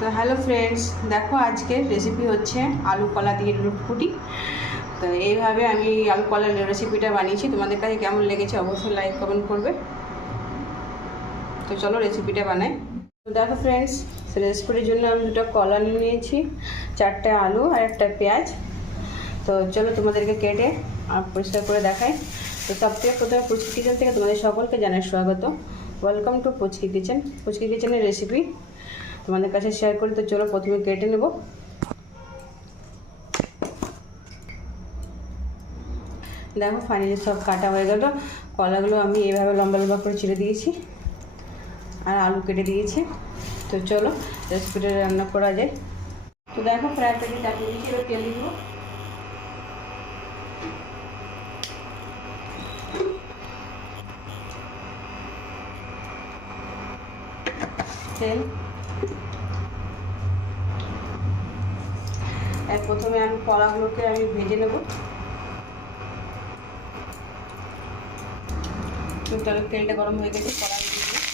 তো hello friends, দেখো আজকের রেসিপি হচ্ছে আলু কলা দিয়ে লুটপুটি। তো এইভাবে আমি আলু কলার রেসিপিটা বানিয়েছি। তোমাদের কাছে কেমন লেগেছে অবশ্যই লাইক কমেন্ট করবে। তো চলো রেসিপিটা বানাই। তো দেখো ফ্রেন্ডস, রেসিপির জন্য আমি 2টা কলা নিয়েছি, 4টে আলু আর একটা পেঁয়াজ। তো চলো তোমাদেরকে কেটে আর পরিষ্কার করে দেখাই। তো সবথেকে প্রথমে পুচকি কিচেন থেকে তোমাদের সকলকে জানাই স্বাগত। Welcome to Puchki kitchen. Puchki কিচেনের রেসিপি তোমাদের কাছে শেয়ার করি। তো চলো প্রথমে কেটে নেব। দেখো ফাইনালি সব কাটা হয়ে গেল। কলাগুলো আমি এইভাবে লম্বা লম্বা করে চিড়ে দিয়েছি আর আলু কেটে দিয়েছি। তো চলো রেসিপিটা রান্না করা যায়। তো দেখো ফ্রাই প্যানে চাপিয়ে দিয়েছি, এবার তেল দিব। তেল প্রথমে আমি কলাগুলোকে ভেজে নেব। তেলটা গরম হয়ে গেছে, কলাগুলো দিয়ে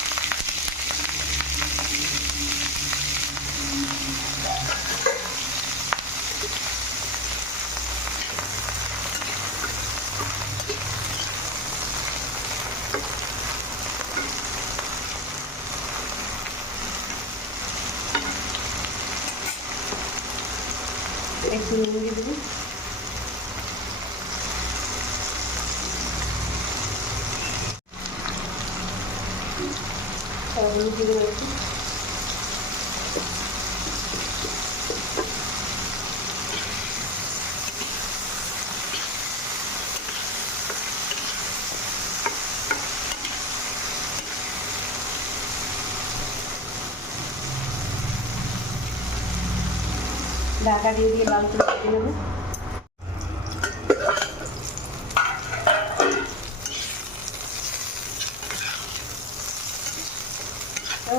একটু নুন দিয়ে দেবো। হলুদ দিয়ে দেবো একটু। ঢাকা দিয়ে লাল করে ভেজে নেব। তো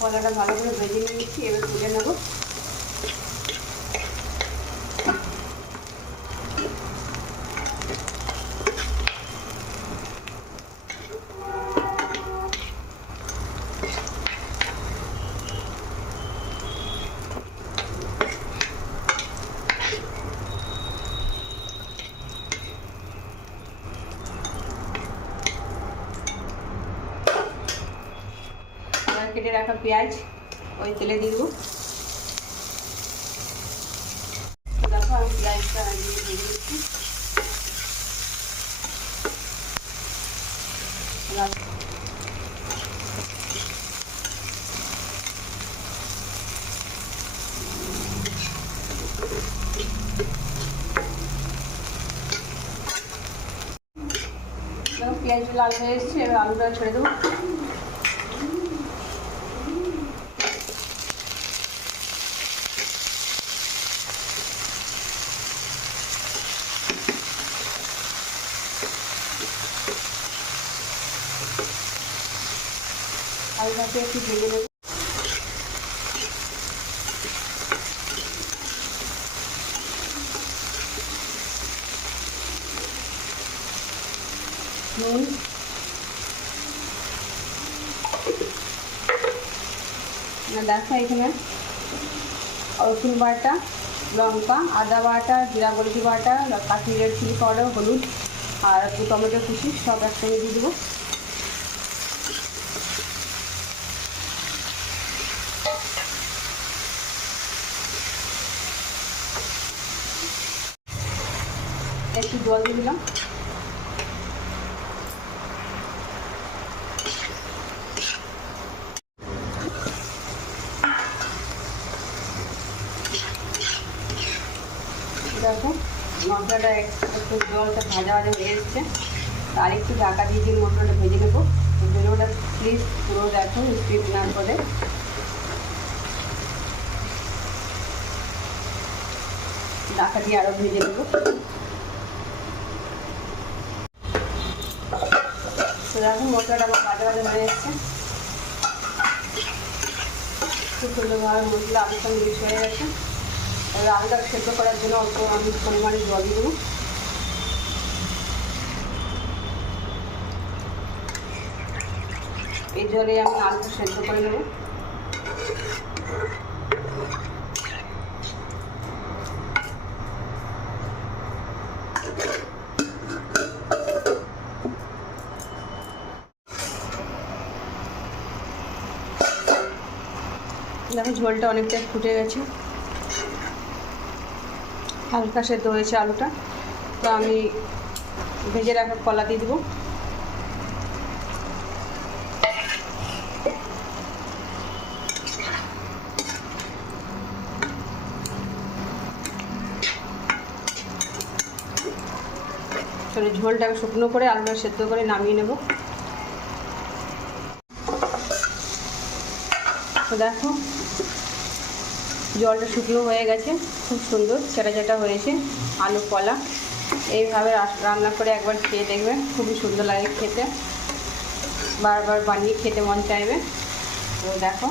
কলাটা ভালো করে ভেজে নিয়েছি, এবার তুলে নেব। কেটে রাখা পেঁয়াজ ওই তেলে দিয়ে দেবো। দেখো আমি পেঁয়াজটা দিয়ে দিচ্ছি। দেখো পেঁয়াজ লাল হয়ে এসেছে, এবার আলুটা ছেড়ে দেবো। আলুটাকে একটু ভেজে নেব। নুন, দেখো এখানে রসুন বাটা, লঙ্কা, আদা বাটা, জিরা গোলকি বাটা, কাশ্মীরের চিলি পাউডার, হলুদ আর একটু টমেটো কুচি সব একসঙ্গে দিয়ে দেবো। একটু জল দিয়ে দিলাম। দেখো মশলাটা একটু জলটা ভাজা ভাজা হয়ে এসছে, আর একটু ঢাকা দিয়ে দিয়ে মশলাটা ভেজে নেবো। ভিডিওটা প্লিজ পুরো দেখো, স্কিপ না করে। ঢাকা দিয়ে আরও ভেজে নেবো। তো দেখো মশলাটা আমার ভাজা ভাজা হয়ে এসছে, খুব সুন্দরভাবে মশলা আলুর সঙ্গে মিক্স হয়ে গেছে। এবার আলুটা সেদ্ধ করার জন্য অল্প আমি পরিমাণে জল দিয়ে দেবো। এই জলে আমি আলুটা সেদ্ধ করে নেব। দেখো ঝোলটা অনেকটা ফুটে গেছে, হালকা সেদ্ধ হয়েছে আলুটা। তো আমি ভেজে রাখা কলা দিয়ে দেবো। চলো ঝোলটাকে শুকনো করে আলুটা সেদ্ধ করে নামিয়ে নেব। তো দেখো জলটা শুকনো হয়ে গেছে, খুব সুন্দর চ্যাটা চ্যাটা হয়েছে আলু কলা। এইভাবে রান্না করে একবার খেয়ে দেখবে, খুবই সুন্দর লাগে খেতে, বারবার বানিয়ে খেতে মন চাইবে। তো দেখো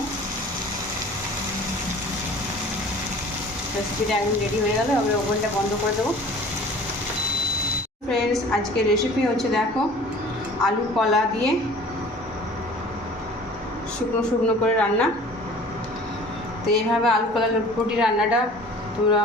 রেসিপিটা একদম রেডি হয়ে গেল, আমি ওভেনটা বন্ধ করে দেবো। ফ্রেন্ডস, আজকের রেসিপি হচ্ছে দেখো আলু কলা দিয়ে শুকনো শুকনো করে রান্না। তো এইভাবে আলু কলা লুটপুটি রান্নাটা তোমরা